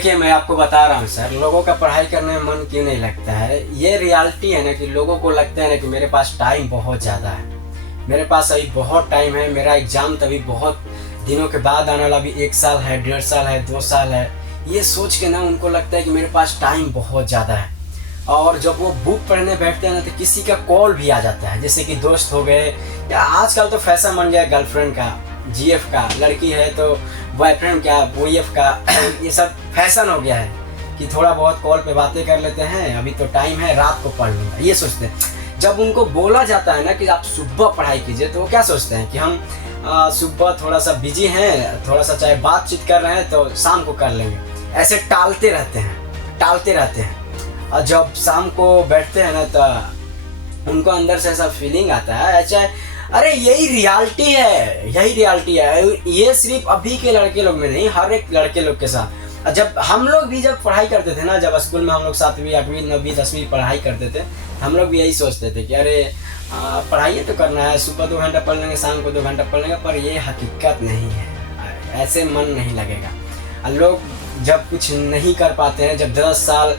देखिए, मैं आपको बता रहा हूँ सर, लोगों का पढ़ाई करने में मन क्यों नहीं लगता है। ये रियलिटी है ना कि लोगों को लगता है ना कि मेरे पास टाइम बहुत ज़्यादा है, मेरे पास अभी बहुत टाइम है, मेरा एग्ज़ाम तभी बहुत दिनों के बाद आने वाला, अभी 1 साल है, 1.5 साल है, 2 साल है। ये सोच के ना उनको लगता है कि मेरे पास टाइम बहुत ज़्यादा है। और जब वो बुक पढ़ने बैठते हैं ना तो किसी का कॉल भी आ जाता है, जैसे कि दोस्त हो गए, या आजकल तो फैशन बन गया गर्लफ्रेंड का, जीएफ का, लड़की है तो बॉयफ्रेंड का, बोईएफ का ये सब फैशन हो गया है कि थोड़ा बहुत कॉल पे बातें कर लेते हैं, अभी तो टाइम है, रात को पढ़ लूँगा, ये सोचते हैं। जब उनको बोला जाता है ना कि आप सुबह पढ़ाई कीजिए तो वो क्या सोचते हैं कि हम सुबह थोड़ा सा बिजी हैं, थोड़ा सा चाहे बातचीत कर रहे हैं तो शाम को कर लेंगे, ऐसे टालते रहते हैं। और जब शाम को बैठते हैं ना तो उनको अंदर से ऐसा फीलिंग आता है, अच्छा अरे यही रियलिटी है। ये सिर्फ अभी के लड़के लोग में नहीं, हर एक लड़के लोग के साथ। जब हम लोग भी जब पढ़ाई करते थे ना, जब स्कूल में हम लोग 7वीं 8वीं 9वीं 10वीं पढ़ाई करते थे, हम लोग भी यही सोचते थे कि अरे पढ़ाई तो करना है, सुबह 2 घंटा पढ़ लेंगे, शाम को 2 घंटा पढ़ लेंगे। पर ये हकीकत नहीं है, ऐसे मन नहीं लगेगा। लोग जब कुछ नहीं कर पाते हैं, जब 10 साल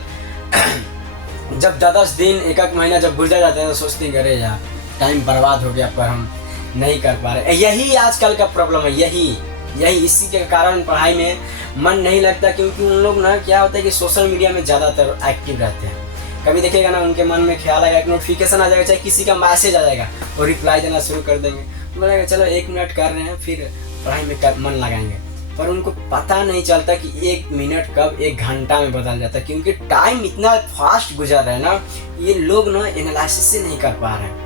जब 10 दिन 1 महीना जब गुजर जाते हैं तो सोचते हैं अरे यार टाइम बर्बाद हो गया, पर हम नहीं कर पा रहे। यही आजकल का प्रॉब्लम है, यही इसी के कारण पढ़ाई में मन नहीं लगता। क्योंकि उन लोग ना क्या होता है कि सोशल मीडिया में ज़्यादातर एक्टिव रहते हैं। कभी देखिएगा ना उनके मन में ख्याल आएगा, एक नोटिफिकेशन आ जाएगा, चाहे किसी का मैसेज आ जाएगा, वो रिप्लाई देना शुरू कर देंगे, बोलेगा चलो 1 मिनट कर रहे हैं, फिर पढ़ाई में मन लगाएंगे। पर उनको पता नहीं चलता कि 1 मिनट कब 1 घंटा में बदल जाता है, क्योंकि टाइम इतना फास्ट गुजर रहा है ना, ये लोग ना एनालिसिस नहीं कर पा रहे हैं।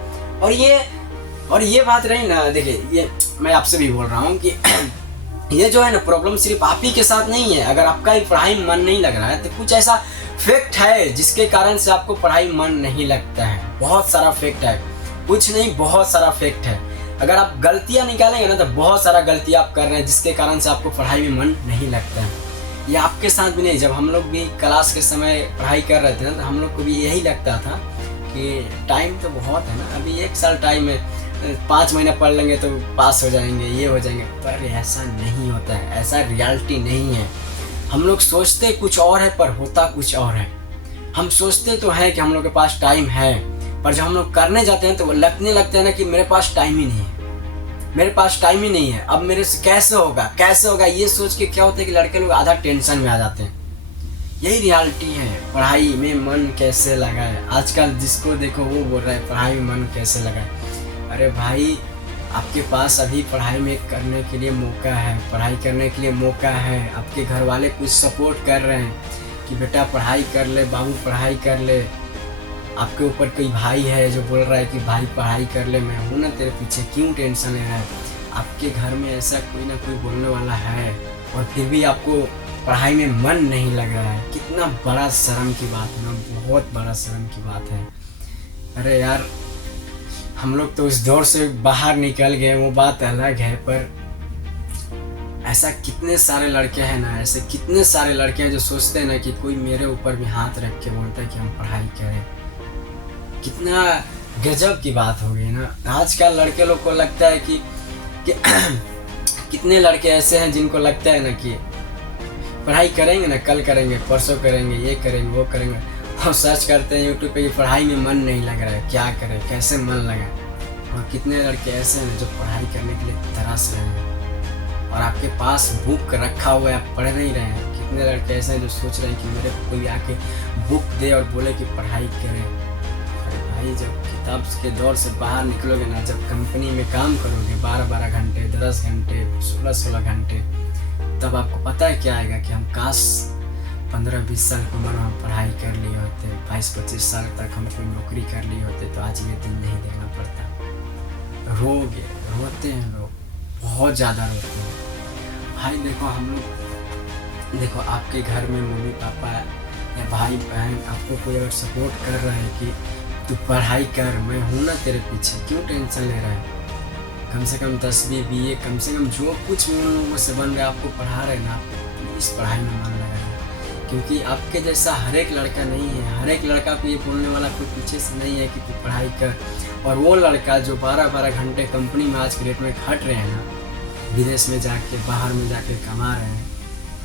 और ये बात रही ना, देखिए ये मैं आपसे भी बोल रहा हूँ कि ये जो है ना प्रॉब्लम सिर्फ आप ही के साथ नहीं है। अगर आपका पढ़ाई में मन नहीं लग रहा है तो कुछ ऐसा फैक्ट है जिसके कारण से आपको पढ़ाई मन नहीं लगता है। बहुत सारा फैक्ट है, कुछ नहीं बहुत सारा फैक्ट है। अगर आप गलतियाँ निकालेंगे ना तो बहुत सारा गलतियाँ आप कर रहे हैं जिसके कारण से आपको पढ़ाई में मन नहीं लगता है। ये आपके साथ भी नहीं, जब हम लोग भी क्लास के समय पढ़ाई कर रहे थे ना तो हम लोग को भी यही लगता था कि टाइम तो बहुत है ना, अभी 1 साल टाइम है, 5 महीना पढ़ लेंगे तो पास हो जाएंगे, ये हो जाएंगे। पर ऐसा नहीं होता है, ऐसा रियलिटी नहीं है। हम लोग सोचते कुछ और है पर होता कुछ और है। हम सोचते तो हैं कि हम लोग के पास टाइम है, पर जब हम लोग करने जाते हैं तो लगने लगता है ना कि मेरे पास टाइम ही नहीं है, अब मेरे से कैसे होगा। ये सोच के क्या होता है कि लड़के लोग आधा टेंशन में आ जाते हैं। यही रियलिटी है, पढ़ाई में मन कैसे लगाए। आजकल जिसको देखो वो बोल रहा है पढ़ाई में मन कैसे लगाए। अरे भाई, आपके पास अभी पढ़ाई में करने के लिए मौका है, पढ़ाई करने के लिए मौका है। आपके घर वाले कुछ सपोर्ट कर रहे हैं कि बेटा पढ़ाई कर ले, बाबू पढ़ाई कर ले। आपके ऊपर कोई भाई है जो बोल रहा है कि भाई पढ़ाई कर ले, मैं हूँ ना तेरे पीछे, क्यों टेंशन ले रहा है। आपके घर में ऐसा कोई ना कोई बोलने वाला है और फिर भी आपको पढ़ाई में मन नहीं लग रहा है। कितना बड़ा शर्म की बात है ना, बहुत बड़ा शर्म की बात है। अरे यार, हम लोग तो उस दौर से बाहर निकल गए, वो बात अलग है। पर ऐसा कितने सारे लड़के हैं ना, ऐसे कितने सारे लड़के हैं जो सोचते हैं ना कि कोई मेरे ऊपर भी हाथ रख के बोलता है कि हम पढ़ाई करें। कितना गजब की बात हो गई ना। आजकल लड़के लोग को लगता है कि कितने लड़के ऐसे हैं जिनको लगता है ना कि पढ़ाई करेंगे ना, कल करेंगे, परसों करेंगे, ये करेंगे, वो करेंगे, और सर्च करते हैं यूट्यूब पे कि पढ़ाई में मन नहीं लग रहा है, क्या करें, कैसे मन लगा। और कितने लड़के ऐसे हैं जो पढ़ाई करने के लिए तरस रहे हैं और आपके पास बुक रखा हुआ है, आप पढ़ नहीं रहे हैं। कितने लड़के ऐसे हैं जो सोच रहे हैं कि मेरे को कोई आके बुक दे और बोले कि पढ़ाई करें। अरे भाई, जब किताब के दौर से बाहर निकलोगे ना, जब कंपनी में काम करोगे 12-12 घंटे, 10 घंटे, 16-16 घंटे, तब आपको पता है क्या आएगा कि हम काश 15-20 साल की उम्र में हम पढ़ाई कर लिए होते, 22-25 साल तक हम कोई नौकरी कर लिए होते तो आज ये दिन नहीं देखना पड़ता। रोते हैं लोग, बहुत ज़्यादा रोते हैं। भाई देखो, हम लोग देखो, आपके घर में मम्मी पापा या भाई बहन आपको कोई अगर सपोर्ट कर रहा है कि तू पढ़ाई कर, मैं हूँ ना तेरे पीछे, क्यों टेंशन ले रहा है। कम से कम 10वीं BA, कम से कम जो कुछ भी उन लोगों से बन रहा है, आपको पढ़ा रहे ना, प्लीज़ पढ़ाई में मन लगा। क्योंकि आपके जैसा हर एक लड़का नहीं है, हर एक लड़का को ये बोलने वाला कोई पीछे से नहीं है कि तू पढ़ाई कर। और वो लड़का जो 12-12 घंटे कंपनी में आज के डेट में खट रहे हैं ना, विदेश में जाके, बाहर में जाके कमा रहे हैं,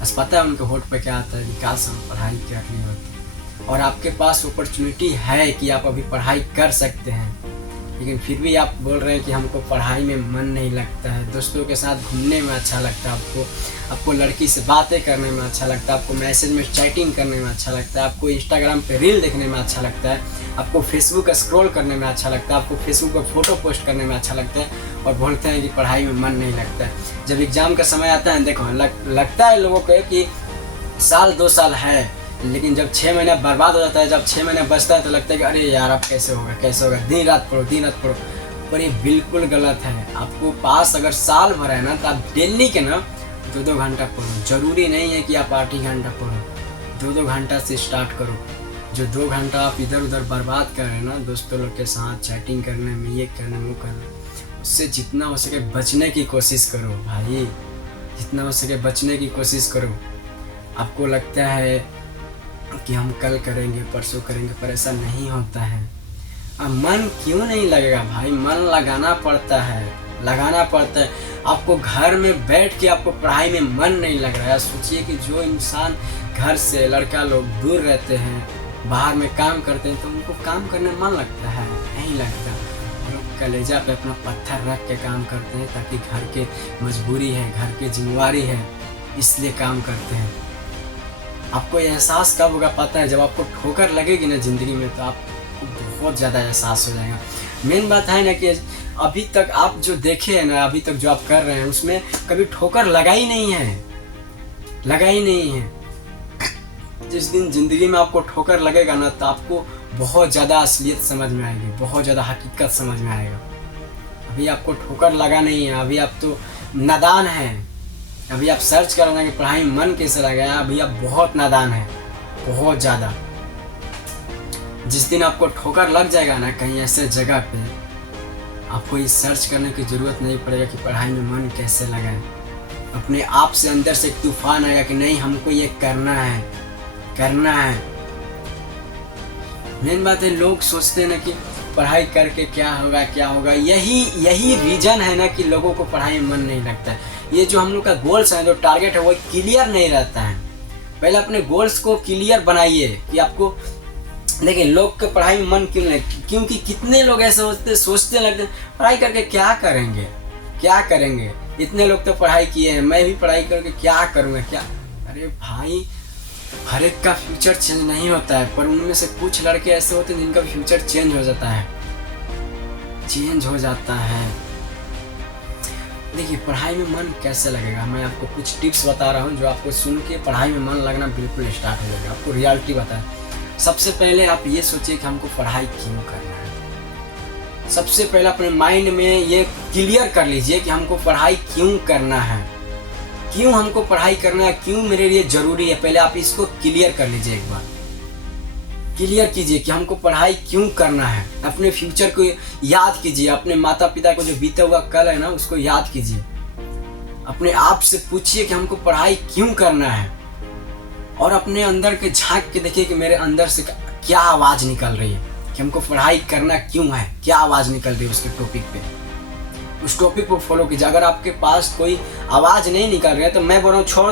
बस पता है उनके होठ पे क्या आता है कि काश हम पढ़ाई कर रही होती, और आपके पास अपॉर्चुनिटी है कि आप अभी पढ़ाई कर सकते हैं, लेकिन फिर भी आप बोल रहे हैं कि हमको पढ़ाई में मन नहीं लगता है, दोस्तों के साथ घूमने में अच्छा लगता है, आपको लड़की से बातें करने में अच्छा लगता है, आपको मैसेज में चैटिंग करने में अच्छा लगता है, आपको इंस्टाग्राम पे रील देखने में अच्छा लगता है, आपको फेसबुक स्क्रॉल करने में अच्छा लगता है, आपको फेसबुक पर फोटो पोस्ट करने में अच्छा लगता है, और बोलते हैं कि पढ़ाई में मन नहीं लगता है। जब एग्ज़ाम का समय आता है देखो लगता है लोगों को कि साल 2 साल है, लेकिन जब 6 महीना बर्बाद हो जाता है, जब 6 महीना बचता है तो लगता है कि अरे यार अब कैसे होगा, दिन रात पढ़ो। पर ये बिल्कुल गलत है। आपको पास अगर साल भर है ना तो आप डेली के ना 2-2 घंटा पढ़ो। ज़रूरी नहीं है कि आप 8 ही घंटा पढ़ो, 2-2 घंटा से स्टार्ट करो। जो 2 घंटा आप इधर उधर बर्बाद कर रहे हैं ना दोस्तों लोग के साथ चैटिंग करने में, ये करने में, वो करने, उससे जितना हो सके बचने की कोशिश करो भाई, जितना हो सके बचने की कोशिश करो। आपको लगता है कि हम कल करेंगे, परसों करेंगे, पर ऐसा नहीं होता है। अब मन क्यों नहीं लगेगा भाई, मन लगाना पड़ता है। आपको घर में बैठ के आपको पढ़ाई में मन नहीं लग रहा है। सोचिए कि जो इंसान घर से लड़का लोग दूर रहते हैं, बाहर में काम करते हैं, तो उनको काम करने में मन लगता है? नहीं लगता। लोग कलेजा पे अपना पत्थर रख के काम करते हैं, ताकि घर के मजबूरी है, घर की जिम्मेवारी है, इसलिए काम करते हैं। आपको एहसास कब होगा पता है? जब आपको ठोकर लगेगी ना ज़िंदगी में, तो आपको बहुत ज़्यादा एहसास हो जाएगा। मेन बात है ना कि अभी तक आप जो देखे हैं ना, अभी तक जो आप कर रहे हैं, उसमें कभी ठोकर लगा ही नहीं है। जिस दिन ज़िंदगी में आपको ठोकर लगेगा ना, तो आपको बहुत ज़्यादा असलियत समझ में आएगी, बहुत ज़्यादा हकीकत समझ में आएगा। अभी आपको ठोकर लगा नहीं है, अभी आप तो नादान हैं। अभी आप सर्च कर रहे हैं कि पढ़ाई में मन कैसे लगा, अभी आप बहुत नादान हैं, बहुत ज़्यादा। जिस दिन आपको ठोकर लग जाएगा ना कहीं ऐसे जगह पे, आपको ये सर्च करने की ज़रूरत नहीं पड़ेगा कि पढ़ाई में मन कैसे लगाए। अपने आप से अंदर से एक तूफान आएगा कि नहीं, हमको ये करना है। मेन बात है, लोग सोचते हैं ना कि पढ़ाई करके क्या होगा। यही रीज़न है ना कि लोगों को पढ़ाई में मन नहीं लगता है। ये जो हम लोग का गोल्स है, जो टारगेट है, वो क्लियर नहीं रहता है। पहले अपने गोल्स को क्लियर बनाइए कि आपको। लेकिन लोग के पढ़ाई में मन क्यों नहीं? क्योंकि कितने लोग ऐसे सोचते लगते पढ़ाई करके क्या करेंगे। इतने लोग तो पढ़ाई किए हैं, मैं भी पढ़ाई करके क्या करूँगा क्या? अरे भाई, हर एक का फ्यूचर चेंज नहीं होता है, पर उनमें से कुछ लड़के ऐसे होते हैं जिनका फ्यूचर चेंज हो जाता है। देखिए, पढ़ाई में मन कैसे लगेगा, मैं आपको कुछ टिप्स बता रहा हूँ जो आपको सुन के पढ़ाई में मन लगना बिल्कुल स्टार्ट हो जाएगा। आपको रियलिटी बताएं। सबसे पहले आप ये सोचिए कि हमको पढ़ाई क्यों करना है। सबसे पहले अपने माइंड में ये क्लियर कर लीजिए कि हमको पढ़ाई क्यों करना है, क्यों हमको पढ़ाई करना है, क्यों मेरे लिए ज़रूरी है। पहले आप इसको क्लियर कर लीजिए, एक बार क्लियर कीजिए कि हमको पढ़ाई क्यों करना है। अपने फ्यूचर को याद कीजिए, अपने माता पिता को जो बीता हुआ कल है ना, उसको याद कीजिए। अपने आप से पूछिए कि हमको पढ़ाई क्यों करना है, और अपने अंदर के झांक के देखिए कि मेरे अंदर से क्या आवाज़ निकल रही है, कि हमको पढ़ाई करना क्यों है, क्या आवाज़ निकल रही है उसके टॉपिक पे। उस टॉपिक को फॉलो कीजिए। अगर आपके पास कोई आवाज़ नहीं निकल रही है, तो मैं बोल रहा हूँ छोड़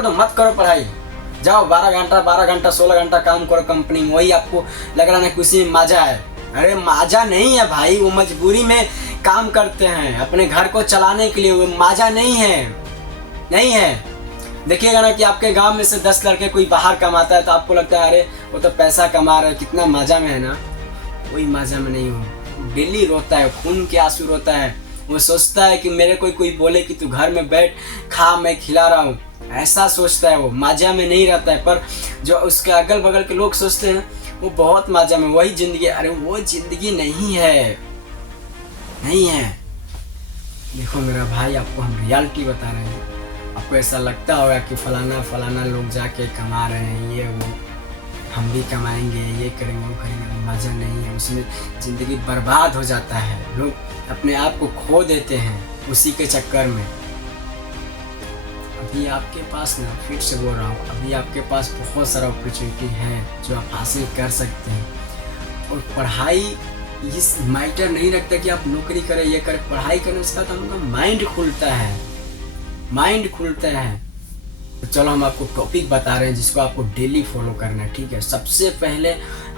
दो, मत करो पढ़ाई। जाओ 12 घंटा 16 घंटा काम करो कंपनी में, वही आपको लग रहा है ना किसी में मजा है। अरे मजा नहीं है भाई, वो मजबूरी में काम करते हैं अपने घर को चलाने के लिए, वो मजा नहीं है। देखिएगा ना कि आपके गांव में से 10 लड़के कोई बाहर कमाता है, तो आपको लगता है अरे वो तो पैसा कमा रहा है, कितना मजा में है ना। कोई मजा में नहीं हो, डेली रोता है, खून के आंसू रोता है। वो सोचता है कि मेरे कोई बोले कि तू घर में बैठ खा, मैं खिला रहा हूँ, ऐसा सोचता है। वो मजा में नहीं रहता है। पर जो उसके अगल बगल के लोग सोचते हैं वो बहुत मजा में, वही जिंदगी। अरे वो जिंदगी नहीं है। देखो मेरा भाई, आपको हम रियलिटी बता रहे हैं। आपको ऐसा लगता होगा कि फलाना लोग जाके कमा रहे हैं, ये वो, हम भी कमाएंगे, ये करेंगे, वो करेंगे। मज़ा नहीं है, उसमें ज़िंदगी बर्बाद हो जाता है। लोग अपने आप को खो देते हैं उसी के चक्कर में। अभी आपके पास ना, फिर से बोल रहा हूँ, अभी आपके पास बहुत सारा अपॉर्चुनिटी है जो आप हासिल कर सकते हैं। और पढ़ाई इस मैटर नहीं रखता कि आप नौकरी करें, ये करें। पढ़ाई करने से हम लोग का माइंड खुलता है। तो चलो हम आपको टॉपिक बता रहे हैं जिसको आपको डेली फॉलो करना है, ठीक है। सबसे पहले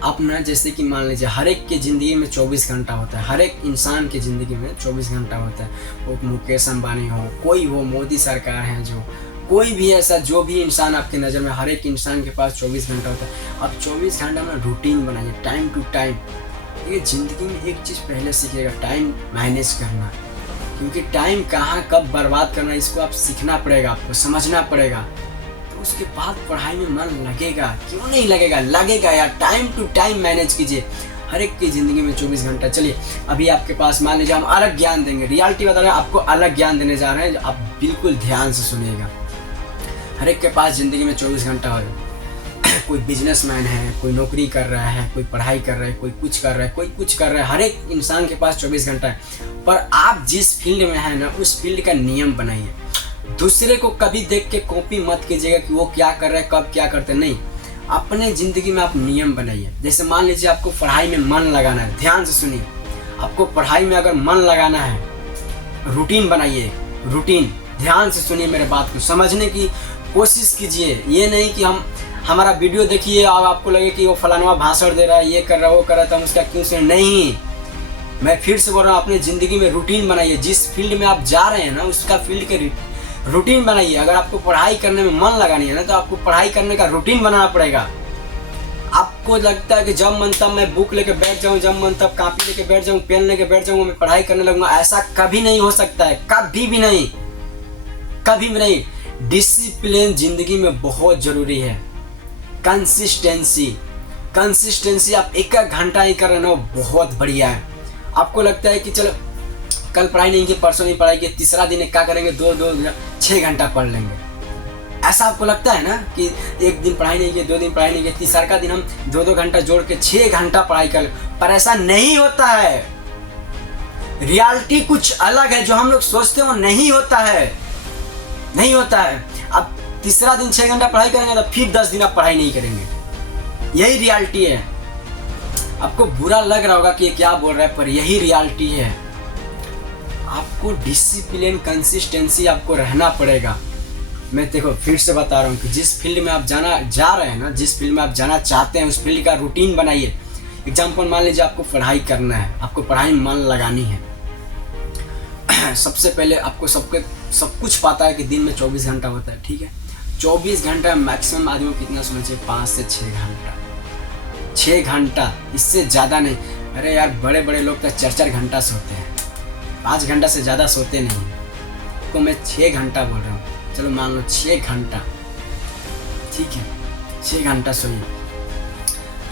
आप ना, जैसे कि मान लीजिए हर एक की ज़िंदगी में 24 घंटा होता है, हर एक इंसान की ज़िंदगी में 24 घंटा होता है। वो मुकेश अंबानी हो, कोई हो, मोदी सरकार है, जो कोई भी ऐसा जो भी इंसान आपकी नज़र में, हर एक इंसान के पास 24 घंटा होता है। अब 24 घंटा में रूटीन बनाइए, टाइम टू टाइम। ये ज़िंदगी में एक चीज़ पहले सीखिएगा, टाइम मैनेज करना, क्योंकि टाइम कहाँ कब बर्बाद करना इसको आप सीखना पड़ेगा, आपको समझना पड़ेगा। तो उसके बाद पढ़ाई में मन लगेगा, क्यों नहीं लगेगा, लगेगा यार। टाइम टू टाइम मैनेज कीजिए, हर एक की ज़िंदगी में 24 घंटा। चलिए अभी आपके पास मान लीजिए हम अलग ज्ञान देंगे, रियलिटी बता रहे हैं, आपको अलग ज्ञान देने जा रहे हैं, आप बिल्कुल ध्यान से सुनिएगा। हर एक के पास ज़िंदगी में 24 घंटा हो। कोई बिजनेसमैन है, कोई नौकरी कर रहा है, कोई पढ़ाई कर रहा है, कोई कुछ कर रहा है, कोई कुछ कर रहा है, हर एक इंसान के पास 24 घंटा है। पर आप जिस फील्ड में हैं ना, उस फील्ड का नियम बनाइए। दूसरे को कभी देख के कॉपी मत कीजिएगा कि वो क्या कर रहा है, कब क्या करते, नहीं। अपने ज़िंदगी में आप नियम बनाइए। जैसे मान लीजिए आपको पढ़ाई में मन लगाना है, ध्यान से सुनिए, आपको पढ़ाई में अगर मन लगाना है, रूटीन बनाइए, रूटीन। ध्यान से सुनिए, मेरे बात को समझने की कोशिश कीजिए। ये नहीं कि हमारा वीडियो देखिए और आपको लगे कि वो फलाना भाषण दे रहा है, ये कर रहा है, वो कर रहा है, तो हम उसका क्यों सुने, नहीं। मैं फिर से बोल रहा हूँ, अपनी ज़िंदगी में रूटीन बनाइए। जिस फील्ड में आप जा रहे हैं ना, उसका फील्ड के रूटीन बनाइए। अगर आपको पढ़ाई करने में मन लगानी है ना, तो आपको पढ़ाई करने का रूटीन बनाना पड़ेगा। आपको लगता है कि जब मन तब मैं बुक लेके बैठ जाऊँ, जब मन तब कॉपी लेके बैठ जाऊँ, पेन लेके बैठ जाऊँ, मैं पढ़ाई करने लगूँगा, ऐसा कभी नहीं हो सकता है, कभी भी नहीं, कभी भी नहीं। डिसिप्लिन ज़िंदगी में बहुत ज़रूरी है। कंसिस्टेंसी आप एक घंटा ही कर रहे हो, बहुत बढ़िया है। आपको लगता है कि चलो कल पढ़ाई नहीं की, परसों नहीं पढ़ाई की, तीसरा दिन क्या करेंगे, 6 घंटा पढ़ लेंगे। ऐसा आपको लगता है ना कि एक दिन पढ़ाई नहीं की, 2 दिन पढ़ाई नहीं की, तीसरा दिन हम 2 घंटा जोड़ के 6 घंटा पढ़ाई कर, पर ऐसा नहीं होता है। रियलिटी कुछ अलग है, जो हम लोग सोचते हैं वो नहीं होता है, नहीं होता है। अब तीसरा दिन 6 घंटा पढ़ाई करेंगे तो फिर 10 दिन आप पढ़ाई नहीं करेंगे, यही रियलिटी है। आपको बुरा लग रहा होगा कि ये क्या बोल रहा है, पर यही रियलिटी है। आपको डिसिप्लिन, कंसिस्टेंसी आपको रहना पड़ेगा। मैं देखो फिर से बता रहा हूँ कि जिस फील्ड में आप जा रहे हैं ना, जिस फील्ड में आप जाना चाहते हैं, उस फील्ड का रूटीन बनाइए। एग्जाम्पल मान लीजिए आपको पढ़ाई करना है, आपको पढ़ाई में मन लगानी है। सबसे पहले आपको सब कुछ पता है कि दिन में 24 घंटा होता है, ठीक है। 24 घंटा मैक्सिमम आदमी को कितना सोना चाहिए, 5 से 6 घंटा, 6 घंटा, इससे ज़्यादा नहीं। अरे यार बड़े बड़े लोग तो 4-4 घंटा सोते हैं, 5 घंटा से ज़्यादा सोते नहीं। तो मैं 6 घंटा बोल रहा हूँ, चलो मान लो 6 घंटा, ठीक है, 6 घंटा सोइए।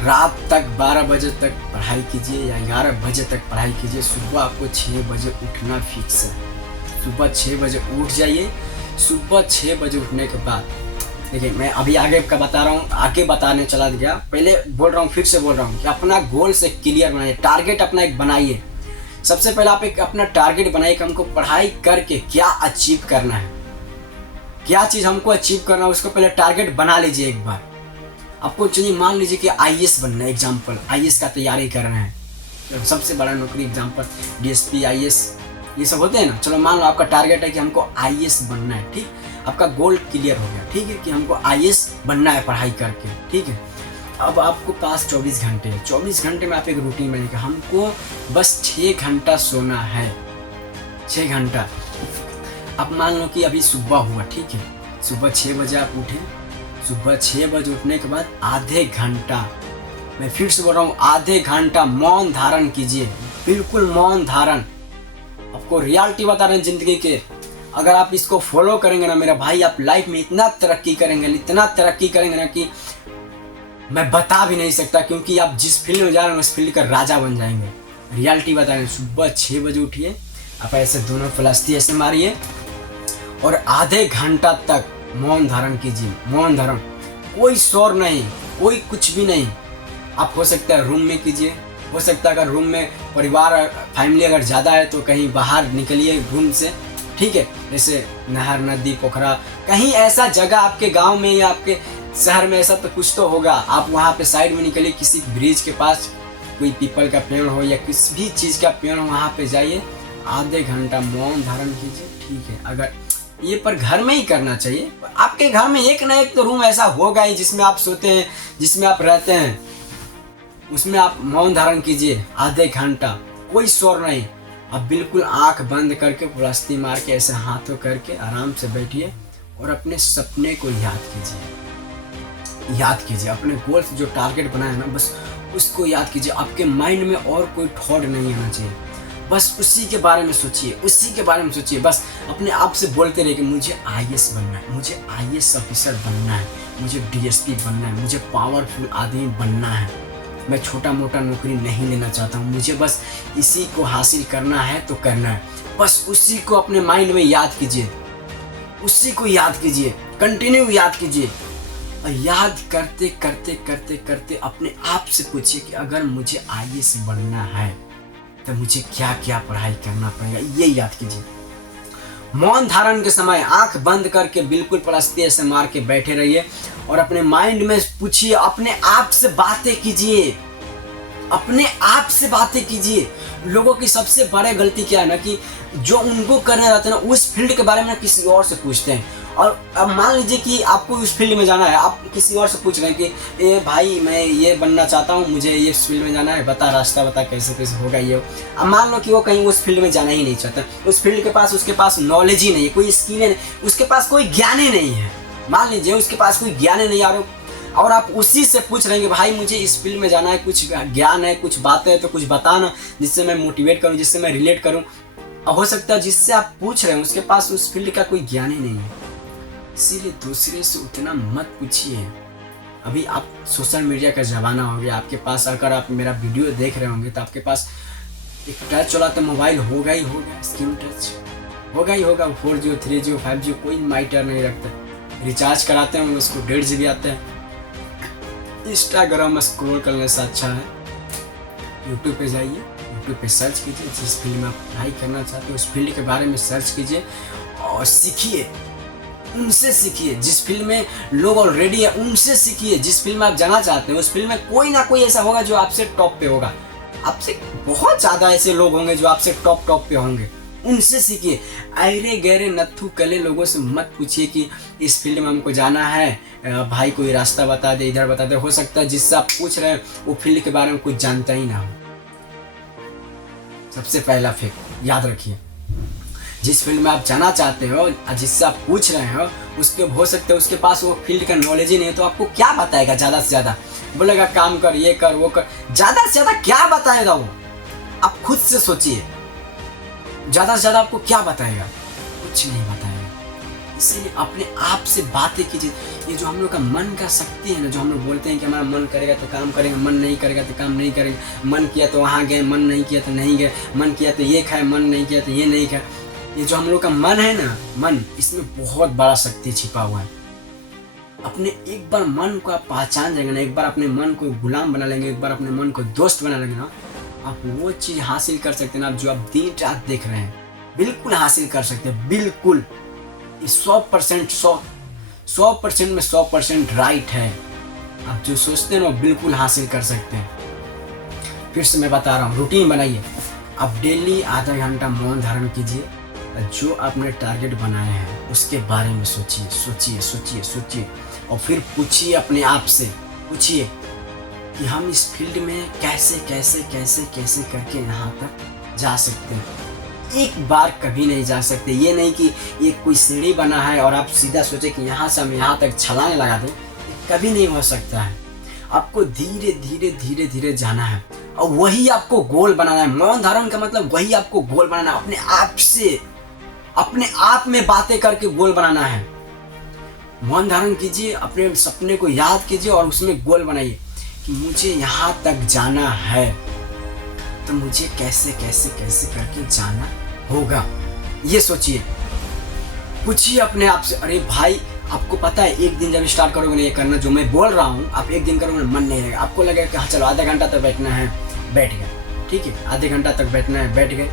रात तक 12 बजे तक पढ़ाई कीजिए या 11 बजे तक पढ़ाई कीजिए। सुबह आपको 6 बजे उठना फिक्स है, सुबह 6 बजे उठ जाइए। सुबह 6 बजे उठने के बाद देखिए, मैं अभी आगे का बता रहा हूँ, आगे बताने चला गया, पहले बोल रहा हूँ, फिर से बोल रहा हूँ कि अपना गोल से क्लियर बनाइए, टारगेट अपना एक बनाइए। सबसे पहले आप एक अपना टारगेट बनाइए कि हमको पढ़ाई करके क्या अचीव करना है, क्या चीज़ हमको अचीव करना है, उसको पहले टारगेट बना लीजिए एक बार। आपको चलिए मान लीजिए कि IAS बनना है, एग्जाम्पल IAS का तैयारी कर रहे हैं, सबसे बड़ा नौकरी एग्जाम्पल DSP IAS ये सब होते हैं ना। चलो मान लो आपका टारगेट है कि हमको IAS बनना है, ठीक, आपका गोल क्लियर हो गया, ठीक है, कि हमको IAS बनना है पढ़ाई करके, ठीक है। अब आपको पास 24 घंटे है, 24 घंटे में आप एक रूटीन बनाइए, हमको बस 6 घंटा सोना है, 6 घंटा। अब मान लो कि अभी सुबह हुआ, ठीक है, सुबह 6 बजे आप उठे, सुबह 6 बजे उठने के बाद आधे घंटा, मैं फिर से बोल रहा हूँ, आधे घंटा मौन धारण कीजिए, बिल्कुल मौन धारण। आपको रियलिटी बता रहे हैं ज़िंदगी के, अगर आप इसको फॉलो करेंगे ना मेरा भाई, आप लाइफ में इतना तरक्की करेंगे, इतना तरक्की करेंगे ना कि मैं बता भी नहीं सकता, क्योंकि आप जिस फील्ड में जा रहे हैं उस फील्ड का राजा बन जाएंगे। रियलिटी बता रहे हैं, सुबह 6 बजे उठिए, आप ऐसे दोनों प्लास्टी ऐसे मारिए और आधे घंटा तक मौन धारण कीजिए, मौन धारण, कोई शोर नहीं, कोई कुछ भी नहीं। आप हो सकता है रूम में कीजिए, हो सकता है अगर रूम में परिवार फैमिली अगर ज़्यादा है तो कहीं बाहर निकलिए रूम से, ठीक है, जैसे नहर, नदी, पोखरा, कहीं ऐसा जगह आपके गांव में या आपके शहर में ऐसा तो कुछ तो होगा, आप वहाँ पे साइड में निकलिए, किसी ब्रिज के पास कोई पीपल का पेड़ हो या किसी भी चीज़ का पेड़ हो, वहाँ पे जाइए, आधे घंटा मौन धारण कीजिए, ठीक है। अगर ये पर घर में ही करना चाहिए। आपके घर में एक ना एक तो रूम ऐसा होगा ही जिसमें आप सोते हैं, जिसमें आप रहते हैं, उसमें आप मौन धारण कीजिए आधे घंटा, कोई शोर नहीं। अब बिल्कुल आंख बंद करके पुलस्ती मार के ऐसे हाथों करके आराम से बैठिए और अपने सपने को याद कीजिए अपने गोल्स जो टारगेट बनाया है ना, बस उसको याद कीजिए। आपके माइंड में और कोई थॉट नहीं आना चाहिए, बस उसी के बारे में सोचिए। बस अपने आप से बोलते रहिए कि मुझे आईएएस बनना है, मुझे आईएएस ऑफिसर बनना है, मुझे डीएसपी बनना है, मुझे पावरफुल आदमी बनना है। मैं छोटा मोटा नौकरी नहीं लेना चाहता हूँ, मुझे बस इसी को हासिल करना है तो करना है। बस उसी को अपने माइंड में याद कीजिए, कंटिन्यू याद कीजिए। और याद करते करते अपने आप से पूछिए कि अगर मुझे आईएएस बनना है तो मुझे क्या क्या पढ़ाई करना पड़ेगा, ये याद कीजिए। मौन धारण के समय आंख बंद करके बिल्कुल पलस्ती ऐसे मार के बैठे रहिए और अपने माइंड में पूछिए, अपने आप से बातें कीजिए। लोगों की सबसे बड़ी गलती क्या है ना, कि जो उनको करने जाते हैं ना उस फील्ड के बारे में किसी और से पूछते हैं। और अब मान लीजिए कि आपको उस फील्ड में जाना है, आप किसी और से पूछ रहे हैं कि ए भाई मैं ये बनना चाहता हूँ, मुझे ये फील्ड में जाना है, बता रास्ता बता, कैसे होगा ये। अब मान लो कि वो कहीं उस फील्ड में जाना ही नहीं चाहता, उस फील्ड के पास उसके पास नॉलेज ही नहीं है, कोई स्किल नहीं, उसके पास कोई ज्ञान ही नहीं है। मान लीजिए उसके पास कोई ज्ञान ही नहीं, और आप उसी से पूछ रहे हैं कि भाई मुझे इस फील्ड में जाना है, कुछ ज्ञान है, कुछ बातें हैं तो कुछ बताना जिससे मैं मोटिवेट करूँ, जिससे मैं रिलेट करूँ। हो सकता है जिससे आप पूछ रहे हैं उसके पास उस फील्ड का कोई ज्ञान ही नहीं है। इसीलिए दूसरे से उतना मत पूछिए। अभी आप सोशल मीडिया का ज़माना हो गया, आपके पास अगर आप मेरा वीडियो देख रहे होंगे तो आपके पास एक टच वाला तो मोबाइल होगा ही होगा, स्क्रीन टच होगा ही होगा। 4G 3G 5G कोई माइटर नहीं रखता। रिचार्ज कराते हैं उसको 1.5 GB आता है। इंस्टाग्राम स्क्रॉल करने से अच्छा है यूट्यूब पे जाइए, यूट्यूब पे सर्च कीजिए, जिस फील्ड में आप पढ़ाई करना चाहते हो उस फील्ड के बारे में सर्च कीजिए और सीखिए, उनसे सीखिए। जिस फील्ड में लोग ऑलरेडी है उनसे सीखिए। जिस फील्ड में आप जाना चाहते हैं उस फील्ड में कोई ना कोई ऐसा होगा जो आपसे टॉप पे होगा, आपसे बहुत ज़्यादा ऐसे लोग होंगे जो आपसे टॉप पे होंगे, उनसे सीखिए। अरे गहरे नत्थु कले लोगों से मत पूछिए कि इस फील्ड में हमको जाना है, भाई कोई रास्ता बता दे, इधर बता दे। हो सकता है जिससे आप पूछ रहे हैं वो फील्ड के बारे में कुछ जानता ही ना हो। सबसे पहला फैक्ट याद रखिए, जिस फील्ड में आप जाना चाहते हो, जिससे आप पूछ रहे हो, उसके हो सकता है उसके पास वो फील्ड का नॉलेज ही नहीं है, तो आपको क्या बताएगा? ज़्यादा से ज़्यादा बोलेगा काम कर, ये कर, वो कर। ज़्यादा से ज़्यादा क्या बताएगा वो? आप खुद से सोचिए, ज़्यादा से ज़्यादा आपको क्या बताएगा? कुछ नहीं बताएगा। इसीलिए अपने आप से बातें कीजिए। ये जो हम लोग का मन का शक्ति है ना, जो हम लोग बोलते हैं कि हमारा मन करेगा तो काम करेंगे, मन नहीं करेगा तो काम नहीं करेंगे, मन किया तो वहाँ गए, मन नहीं किया तो नहीं गए, मन किया तो ये खाए, मन नहीं किया तो ये नहीं खाए। ये जो हम लोग का मन है ना, मन, इसमें बहुत बड़ा शक्ति छिपा हुआ है। अपने एक बार मन को आप पहचान जाएंगे ना, एक बार अपने मन को गुलाम बना लेंगे, एक बार अपने मन को दोस्त बना लेंगे ना, आप वो चीज़ हासिल कर सकते हैं ना, जो आप दिन रात देख रहे हैं, बिल्कुल हासिल कर सकते हैं। बिल्कुल 100% में 100% राइट है। आप जो सोचते हैं ना बिल्कुल हासिल कर सकते हैं। फिर से मैं बता रहा हूँ, रूटीन बनाइए। आप डेली आधा घंटा मौन धारण कीजिए, जो आपने टारगेट बनाए हैं उसके बारे में सोचिए और फिर पूछिए अपने आप से, पूछिए कि हम इस फील्ड में कैसे करके यहाँ तक जा सकते हैं। एक बार कभी नहीं जा सकते। ये नहीं कि ये कोई सीढ़ी बना है और आप सीधा सोचे कि यहाँ से हम यहाँ तक छलांग लगा दें, कभी नहीं हो सकता है। आपको धीरे जाना है और वही आपको गोल बनाना है। मौन धारण का मतलब वही आपको गोल बनाना है। अपने आप से, अपने आप में बातें करके गोल बनाना है। मौन धारण कीजिए, अपने सपने को याद कीजिए और उसमें गोल बनाइए कि मुझे यहाँ तक जाना है, तो मुझे कैसे करके जाना होगा। ये सोचिए, पूछिए अपने आप से। अरे भाई, आपको पता है एक दिन जब स्टार्ट करोगे ना ये करना जो मैं बोल रहा हूँ, आप एक दिन करोगे ना, मन नहीं रहेगा। आपको लगेगा कि हाँ चलो आधा घंटा तक बैठना है, बैठ गए, ठीक है, आधे घंटा तक बैठना है, बैठ गए।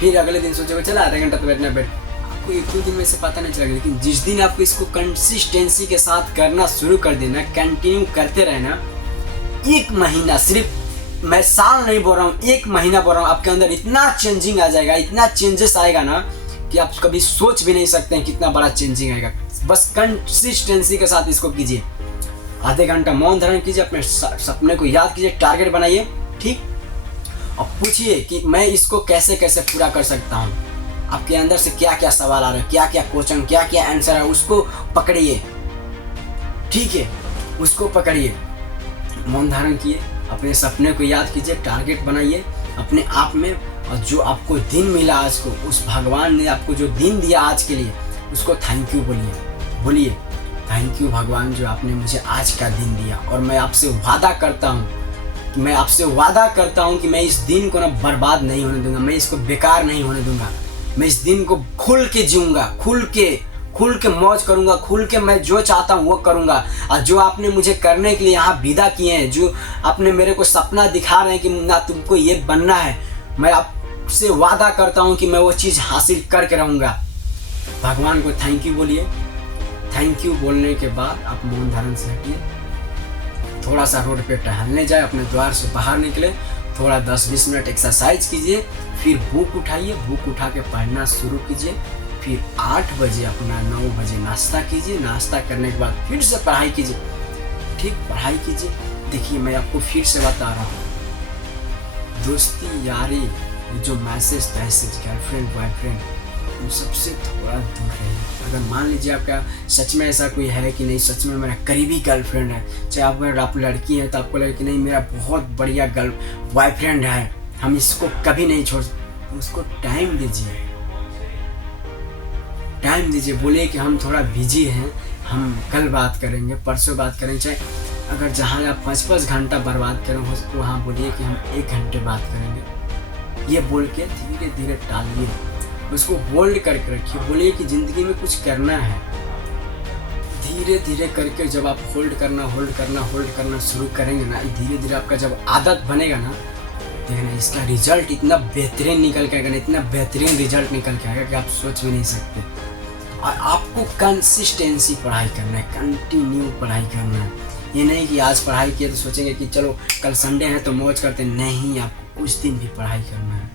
फिर अगले दिन सोचोगे चलो आधा घंटा तक बैठना है, बैठ। आपको एक दो दिन में से पता नहीं चलेगा, लेकिन जिस दिन आपको इसको कंसिस्टेंसी के साथ करना शुरू कर देना, कंटिन्यू करते रहना, 1 महीना, सिर्फ मैं साल नहीं बोल रहा हूँ, 1 महीना बोल रहा हूँ, आपके अंदर इतना चेंजिंग आ जाएगा, इतना चेंजेस आएगा ना कि आप कभी सोच भी नहीं सकते हैं कितना बड़ा चेंजिंग आएगा। बस कंसिस्टेंसी के साथ इसको कीजिए। आधे घंटा मौन धारण कीजिए, अपने सपने को याद कीजिए, टारगेट बनाइए, ठीक। अब पूछिए कि मैं इसको कैसे कैसे पूरा कर सकता हूँ। आपके अंदर से क्या क्या सवाल आ रहे हैं, क्या क्या क्वेश्चन, क्या क्या आंसर है, उसको पकड़िए, ठीक है, उसको पकड़िए। मौन धारण किए, अपने सपने को याद कीजिए, टारगेट बनाइए अपने आप में, और जो आपको दिन मिला आज को, उस भगवान ने आपको जो दिन दिया आज के लिए, उसको थैंक यू बोलिए थैंक यू भगवान जो आपने मुझे आज का दिन दिया। और मैं आपसे वादा करता हूँ कि मैं इस दिन को ना बर्बाद नहीं होने दूंगा, मैं इसको बेकार नहीं होने दूंगा। मैं इस दिन को खुल के जीऊँगा, खुल के मौज करूँगा, खुल के मैं जो चाहता हूँ वो करूँगा। और जो आपने मुझे करने के लिए यहाँ विदा किए हैं, जो आपने मेरे को सपना दिखा रहे हैं कि ना तुमको ये बनना है, मैं आपसे वादा करता हूँ कि मैं वो चीज़ हासिल करके रहूँगा। भगवान को थैंक यू बोलिए। थैंक यू बोलने के बाद आप मौन धारण से हटिए, थोड़ा सा रोड पे टहलने जाए, अपने द्वार से बाहर निकले, थोड़ा 10-20 मिनट एक्सरसाइज कीजिए, फिर बुक उठाइए, बुक उठा के पढ़ना शुरू कीजिए। फिर 8 बजे अपना 9 बजे नाश्ता कीजिए, नाश्ता करने के बाद फिर से पढ़ाई कीजिए, ठीक, पढ़ाई कीजिए। देखिए मैं आपको फिर से बता रहा हूँ, दोस्ती यारी, जो मैसेज गर्लफ्रेंड बॉयफ्रेंड, उन सबसे थोड़ा दूर रहिए। अगर मान लीजिए आपका सच में ऐसा कोई है कि नहीं, सच में मेरा करीबी गर्लफ्रेंड है, चाहे आप लड़की है तो आपको लगे कि नहीं मेरा बहुत बढ़िया बॉयफ्रेंड है, हम इसको कभी नहीं छोड़, उसको टाइम दीजिए, बोलिए कि हम थोड़ा बिजी हैं, हम कल बात करेंगे, परसों बात करेंगे। चाहे अगर जहाँ आप 5-5 घंटा बर्बाद करें वहाँ बोलिए कि हम 1 घंटे बात करेंगे। ये बोल के धीरे धीरे टालिए, उसको होल्ड करके रखिए। बोलिए कि ज़िंदगी में कुछ करना है। धीरे धीरे करके जब आप होल्ड करना शुरू करेंगे ना, धीरे धीरे आपका जब आदत बनेगा ना, देखना इसका रिजल्ट इतना बेहतरीन निकल के आएगा, इतना बेहतरीन रिजल्ट निकल के आएगा कि आप सोच भी नहीं सकते। और आपको कंसिस्टेंसी पढ़ाई करना है, कंटिन्यू पढ़ाई करना है। ये नहीं कि आज पढ़ाई किया तो सोचेंगे कि चलो कल संडे है तो मौज करते, नहीं, आपको उस दिन भी पढ़ाई करना है,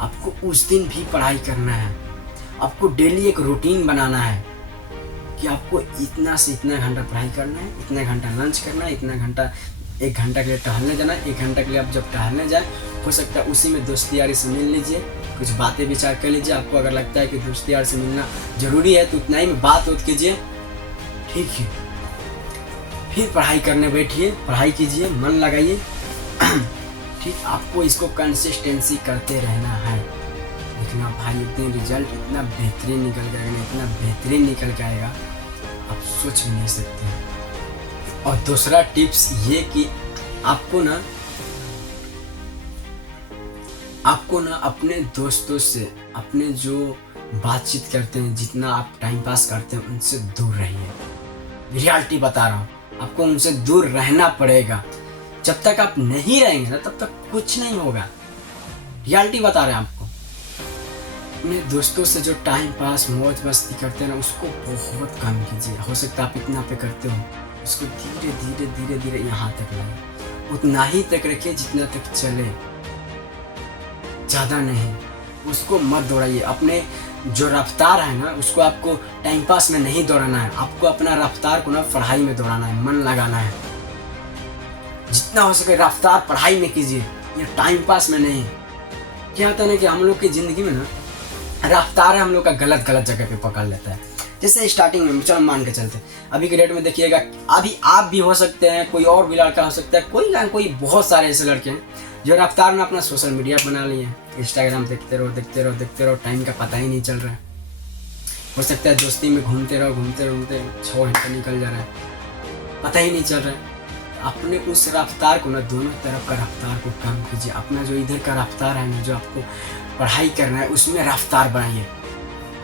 आपको उस दिन भी पढ़ाई करना है। आपको डेली एक रूटीन बनाना है कि आपको इतना से इतना घंटा पढ़ाई करना है, इतना घंटा लंच करना है, इतना घंटा 1 घंटा के लिए टहलने जाना है। 1 घंटा के लिए आप जब टहलने जाए, हो सकता है उसी में दोस्ती यारी से मिल लीजिए, कुछ बातें विचार कर लीजिए। आपको अगर लगता है कि दोस्ती यार से मिलना ज़रूरी है तो उतना ही में बात कीजिए, ठीक है। फिर पढ़ाई करने बैठिए, पढ़ाई कीजिए, मन लगाइए, ठीक। आपको इसको कंसिस्टेंसी करते रहना है। देखना भाई इतने रिजल्ट इतना बेहतरीन निकल के आएगा, इतना बेहतरीन निकल के आएगा, आप सोच भी नहीं सकते। और दूसरा टिप्स ये कि आपको ना अपने दोस्तों से, अपने जो बातचीत करते हैं, जितना आप टाइम पास करते हैं, उनसे दूर रहिए। रियलिटी बता रहा हूँ, आपको उनसे दूर रहना पड़ेगा। जब तक आप नहीं रहेंगे ना, तब तक कुछ नहीं होगा। रियलिटी बता रहे हैं आपको। अपने दोस्तों से जो टाइम पास मौज मस्ती करते हैं ना, उसको बहुत कम कीजिए। हो सकता है आप इतना पे करते हो, उसको धीरे धीरे यहाँ तक लाइए, उतना ही तक रखिए जितना तक चले, ज़्यादा नहीं। उसको मत दौड़ाइए। अपने जो रफ्तार है ना, उसको आपको टाइम पास में नहीं दौड़ाना है, आपको अपना रफ्तार को ना पढ़ाई में दौड़ाना है, मन लगाना है। जितना हो सके रफ्तार पढ़ाई में कीजिए, ये टाइम पास में नहीं। क्या होता है ना कि हम लोग की ज़िंदगी में ना रफ्तार है हम लोग का गलत जगह पे पकड़ लेता है। जैसे स्टार्टिंग में चलो मान के चलते, अभी के डेट में देखिएगा, अभी आप भी हो सकते हैं, कोई और भी लड़का हो सकता है, कोई बहुत सारे ऐसे लड़के हैं जो रफ्तार में अपना सोशल मीडिया बना लिए, इंस्टाग्राम देखते रहो, टाइम का पता ही नहीं चल रहा है। हो सकता है दोस्ती में घूमते रहो 6 घंटे निकल जा रहा है, पता ही नहीं चल रहा है। अपने उस रफ्तार को ना, दोनों तरफ का रफ्तार को कम कीजिए। अपना जो इधर का रफ्तार है ना, जो आपको पढ़ाई करना है, उसमें रफ्तार बढ़ाइए।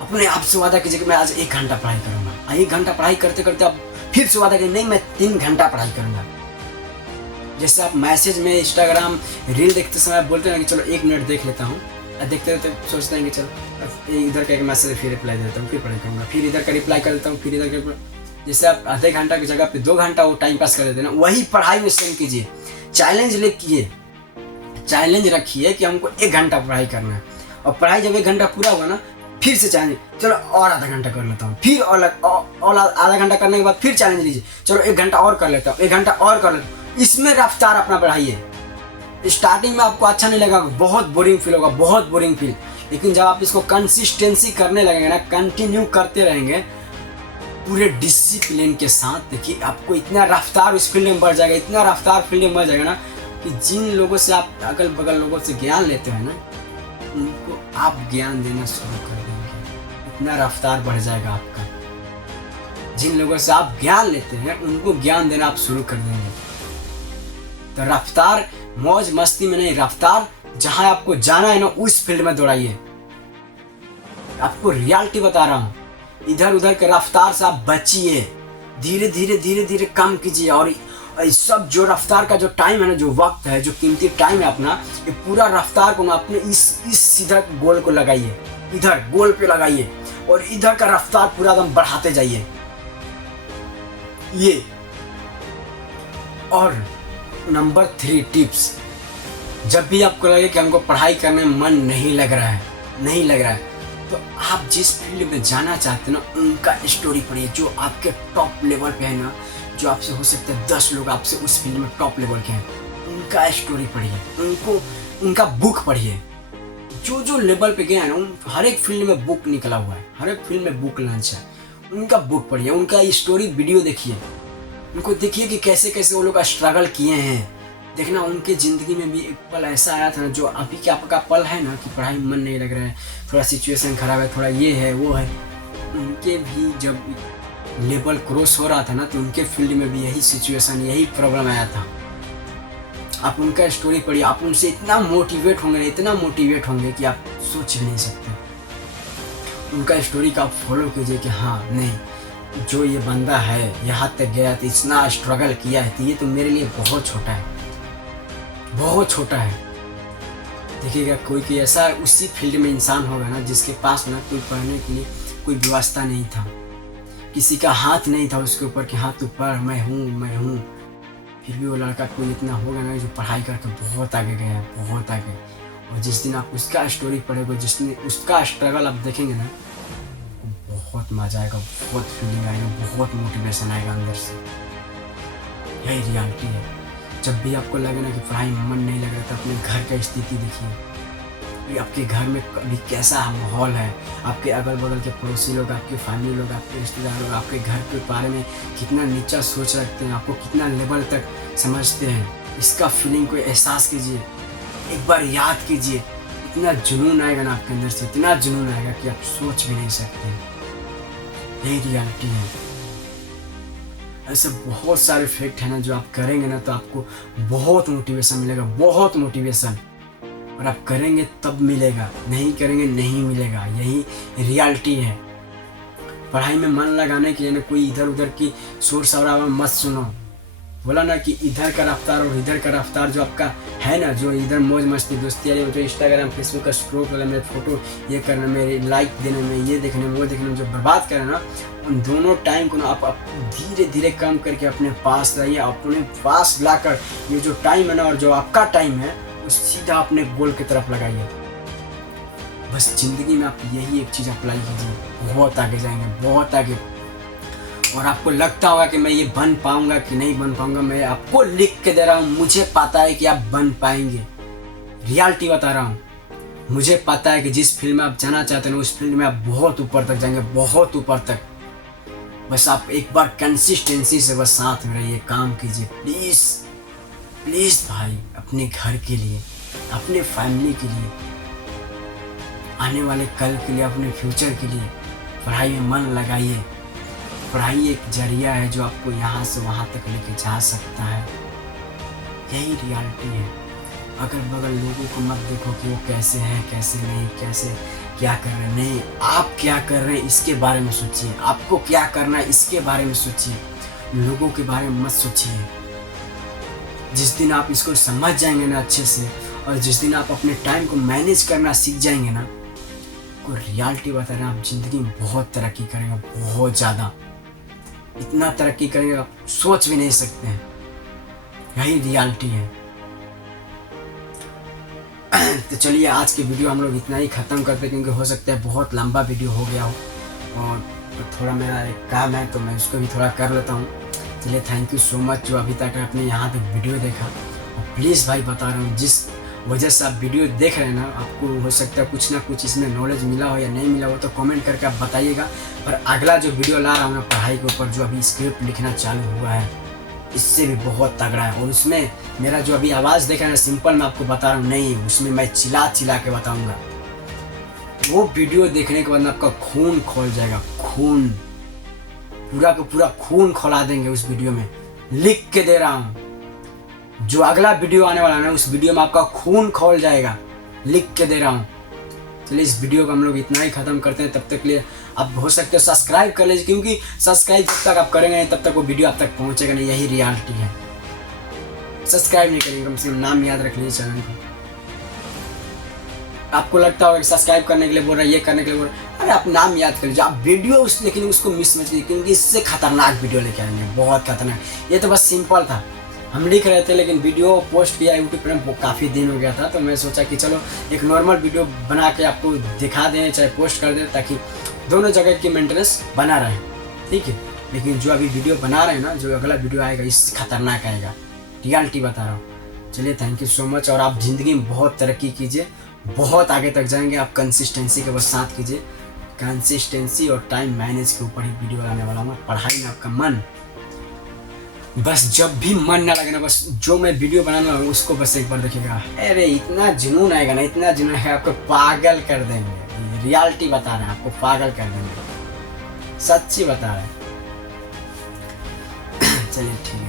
अपने आप से वादा कीजिए कि मैं आज 1 घंटा पढ़ाई करूँगा। 1 घंटा पढ़ाई करते करते आप फिर से वादा कीजिए नहीं मैं 3 घंटा पढ़ाई करूँगा। जैसे आप मैसेज में इंस्टाग्राम रील देखते समय आप बोलते हैं कि चलो 1 मिनट देख लेता हूँ, देखते रहते सोचते हैं कि चलो इधर का एक मैसेज फिर रिप्लाई देता हूँ, फिर पढ़ाई करूँगा, फिर इधर का रिप्लाई कर देता हूँ, फिर इधर का। जैसे आप आधे घंटा की जगह पे 2 घंटा वो टाइम पास कर देते हैं ना, वही पढ़ाई में सेम कीजिए। चैलेंज रखिए कि हमको 1 घंटा पढ़ाई करना है, और पढ़ाई जब 1 घंटा पूरा हुआ ना, फिर से चैलेंज, चलो और आधा घंटा कर लेता हूँ, फिर और आधा घंटा करने के बाद फिर चैलेंज लीजिए, चलो 1 घंटा और कर लेता हूँ, 1 घंटा और कर लेता हूँ। इसमें रफ्तार अपना बढ़ाइए। स्टार्टिंग में आपको अच्छा नहीं लगेगा, बहुत बोरिंग फील होगा, बहुत बोरिंग फील, लेकिन जब आप इसको कंसिस्टेंसी करने लगेंगे ना, कंटिन्यू करते रहेंगे पूरे डिसिप्लिन के साथ, देखिए आपको इतना रफ्तार उस फील्ड में बढ़ जाएगा, इतना रफ्तार फील्ड में बढ़ जाएगा ना कि जिन लोगों से आप अगल बगल लोगों से ज्ञान लेते हैं ना, उनको आप ज्ञान देना शुरू कर देंगे। इतना रफ्तार बढ़ जाएगा आपका। जिन लोगों से आप ज्ञान लेते हैं उनको ज्ञान देना आप शुरू कर देंगे। तो रफ्तार मौज मस्ती में नहीं, रफ्तार जहां आपको जाना है ना उस फील्ड में दौड़ाइए। आपको रियलिटी बता रहा हूं, इधर उधर के रफ्तार से आप बचिए, धीरे धीरे धीरे धीरे कम कीजिए। और सब जो रफ्तार का जो टाइम है ना, जो वक्त है, जो कीमती टाइम है अपना, ये पूरा रफ्तार को ना अपने इस सीधा गोल को लगाइए, इधर गोल पे लगाइए और इधर का रफ्तार पूरा एकदम बढ़ाते जाइए। ये और नंबर 3 टिप्स, जब भी आपको लगे कि हमको पढ़ाई करने में मन नहीं लग रहा है, तो आप जिस फील्ड में जाना चाहते हैं ना उनका स्टोरी पढ़िए, जो आपके टॉप लेवल पे है ना, जो आपसे हो सकता है 10 लोग आपसे उस फील्ड में टॉप लेवल के हैं, उनका स्टोरी पढ़िए, उनका बुक पढ़िए। जो लेवल पे गए हैं ना, हर एक फील्ड में बुक निकला हुआ है, हर एक फील्ड में बुक लॉन्च है, उनका बुक पढ़िए, उनका स्टोरी वीडियो देखिए, उनको देखिए कि कैसे कैसे वो लोग स्ट्रगल किए हैं। देखना उनके ज़िंदगी में भी एक पल ऐसा आया था ना, जो अभी के आपका पल है ना कि पढ़ाई में मन नहीं लग रहा है, थोड़ा सिचुएशन खराब है, थोड़ा ये है वो है, उनके भी जब लेवल क्रॉस हो रहा था ना, तो उनके फील्ड में भी यही सिचुएशन, यही प्रॉब्लम आया था। आप उनका स्टोरी पढ़िए, आप उनसे इतना मोटिवेट होंगे कि आप सोच भी नहीं सकते। उनका स्टोरी का आप फॉलो कीजिए कि हाँ नहीं, जो ये बंदा है यहाँ तक गया तो इतना स्ट्रगल किया है, तो ये तो मेरे लिए बहुत छोटा है, बहुत छोटा है। देखिएगा कोई ऐसा उसी फील्ड में इंसान होगा ना, जिसके पास ना कोई पढ़ने के लिए कोई व्यवस्था नहीं था, किसी का हाथ नहीं था उसके ऊपर कि हाँ तू पढ़, मैं हूँ, फिर भी वो लड़का कोई इतना होगा ना जो पढ़ाई करके बहुत आगे गया, बहुत आगे। और जिस दिन आप उसका स्टोरी पढ़ोगे, जिस दिन उसका स्ट्रगल आप देखेंगे ना, बहुत मजा आएगा, बहुत फीलिंग आएगा, बहुत मोटिवेशन आएगा अंदर से। यही रियलिटी है। जब भी आपको लगे ना कि पढ़ाई में मन नहीं लग रहा, तो अपने घर का स्थिति देखिए, आपके घर में अभी कैसा माहौल है, आपके अगल बगल के पड़ोसी लोग, आपके फैमिली लोग, आपके रिश्तेदार लोग आपके घर के बारे में कितना नीचा सोच रखते हैं, आपको कितना लेवल तक समझते हैं, इसका फीलिंग को एहसास कीजिए, एक बार याद कीजिए। इतना जुनून आएगा ना आपके अंदर से, इतना जुनून आएगा कि आप सोच भी नहीं सकते। यही रियलिटी है। ऐसे बहुत सारे फैक्ट है ना, जो आप करेंगे ना तो आपको बहुत मोटिवेशन मिलेगा, बहुत मोटिवेशन। और आप करेंगे तब मिलेगा, नहीं करेंगे नहीं मिलेगा। यही रियलिटी है। पढ़ाई में मन लगाने के लिए ना कोई इधर उधर की शोर शराबा मत सुनो। बोला ना कि इधर का रफ्तार और इधर का रफ्तार जो आपका है ना, जो इधर मौज मस्ती दोस्ती है, जो इंस्टाग्राम फेसबुक का स्क्रॉल करने में, फोटो ये करने में, लाइक देने में, ये देखने में, वो देखने में जो बर्बाद करें ना, उन दोनों टाइम को ना आप धीरे धीरे कम करके अपने पास लाइए। अपने पास लाकर ये जो टाइम है ना, और जो आपका टाइम है, वो सीधा अपने गोल की तरफ लगाइए। बस जिंदगी में आप यही एक चीज़ अप्लाई कीजिए, बहुत आगे जाएंगे, बहुत आगे। और आपको लगता होगा कि मैं ये बन पाऊंगा कि नहीं बन पाऊंगा, मैं आपको लिख के दे रहा हूँ, मुझे पता है कि आप बन पाएंगे। रियलिटी बता रहा हूँ, मुझे पता है कि जिस फील्ड में आप जाना चाहते हैं उस फील्ड में आप बहुत ऊपर तक जाएंगे, बहुत ऊपर तक। बस आप एक बार कंसिस्टेंसी से बस साथ में रहिए, काम कीजिए। प्लीज़ प्लीज़ भाई, अपने घर के लिए, अपने फैमिली के लिए, आने वाले कल के लिए, अपने फ्यूचर के लिए पढ़ाई में मन लगाइए। पढ़ाई एक जरिया है जो आपको यहाँ से वहाँ तक लेके जा सकता है। यही रियलिटी है। अगल बगल लोगों को मत देखो कि वो कैसे हैं, कैसे नहीं, कैसे क्या कर रहे हैं। नहीं, आप क्या कर रहे हैं इसके बारे में सोचिए। आपको क्या करना है इसके बारे में सोचिए, लोगों के बारे में मत सोचिए। जिस दिन आप इसको समझ जाएंगे ना अच्छे से, और जिस दिन आप अपने टाइम को मैनेज करना सीख जाएंगे ना, को रियलिटी बता रहे हैं, आप जिंदगी में बहुत तरक्की करेंगे, बहुत ज़्यादा। इतना तरक्की करेंगे आप सोच भी नहीं सकते हैं। यही रियलिटी है। तो चलिए आज की वीडियो हम लोग इतना ही ख़त्म करते हैं, क्योंकि हो सकता है बहुत लंबा वीडियो हो गया हो और थोड़ा मेरा एक काम है तो मैं उसको भी थोड़ा कर लेता हूँ। चलिए थैंक यू सो मच जो अभी तक आपने यहाँ तक वीडियो देखा। और प्लीज़ भाई बता रहा हूँ, जिस वजह से आप वीडियो देख रहे हैं ना, आपको हो सकता है कुछ ना कुछ इसमें नॉलेज मिला हो या नहीं मिला हो, तो कमेंट करके आप बताइएगा। और अगला जो वीडियो ला रहा हूँ ना पढ़ाई के ऊपर, जो अभी स्क्रिप्ट लिखना चालू हुआ है, इससे भी बहुत तगड़ा है। और उसमें मेरा जो अभी आवाज़ देख रहे हैं सिंपल मैं आपको बता रहा हूँ, नहीं उसमें मैं चिल्ला चिल्ला के बताऊँगा। वो वीडियो देखने के बाद आपका खून खोल जाएगा, खून पूरा का पूरा खून खोला देंगे उस वीडियो में। लिख के दे रहा हूँ, जो अगला वीडियो आने वाला है ना उस वीडियो में आपका खून खोल जाएगा, लिख के दे रहा हूँ। चलिए इस वीडियो को हम लोग इतना ही ख़त्म करते हैं। तब तक के लिए आप हो सकते हो सब्सक्राइब कर लीजिए, क्योंकि सब्सक्राइब जब तक आप करेंगे नहीं तब तक वो वीडियो आप तक पहुँचेगा नहीं, यही रियलिटी है। सब्सक्राइब नहीं करेंगे, कम से कम नाम याद रख लीजिए चैनल को। आपको लगता होगा कि सब्सक्राइब करने के लिए बोल रहा है, ये करने के लिए बोल रहा है, अरे आप नाम याद कर लीजिए। आप वीडियो उस लेकिन उसको मिस मत कीजिए, क्योंकि इससे खतरनाक वीडियो लेके आएंगे, बहुत खतरनाक। ये तो बस सिंपल था, हम लिख रहे थे, लेकिन वीडियो पोस्ट किया यूट्यूब पर काफ़ी दिन हो गया था, तो मैं सोचा कि चलो एक नॉर्मल वीडियो बना के आपको दिखा दें, चाहे पोस्ट कर दें, ताकि दोनों जगह की मेंटेनेंस बना रहे, ठीक है। लेकिन जो अभी वीडियो बना रहे हैं ना, जो अगला वीडियो आएगा इससे खतरनाक आएगा, रियलिटी बता रहा हूँ। चलिए थैंक यू सो मच। और आप ज़िंदगी में बहुत तरक्की कीजिए, बहुत आगे तक जाएंगे। आप कंसिस्टेंसी के बस साथ कीजिए, कंसिस्टेंसी और टाइम मैनेज के ऊपर ही वीडियो बनाने वाला हूँ। पढ़ाई में आपका मन, बस जब भी मन ना लगे ना, बस जो मैं वीडियो बनाना है उसको बस एक बार देखिएगा, अरे इतना जुनून आएगा ना, इतना जुनून आएगा, आपको पागल कर देंगे। रियलिटी बता रहे हैं, आपको पागल कर देंगे, सच्ची बता रहे हैं। चलिए ठीक है।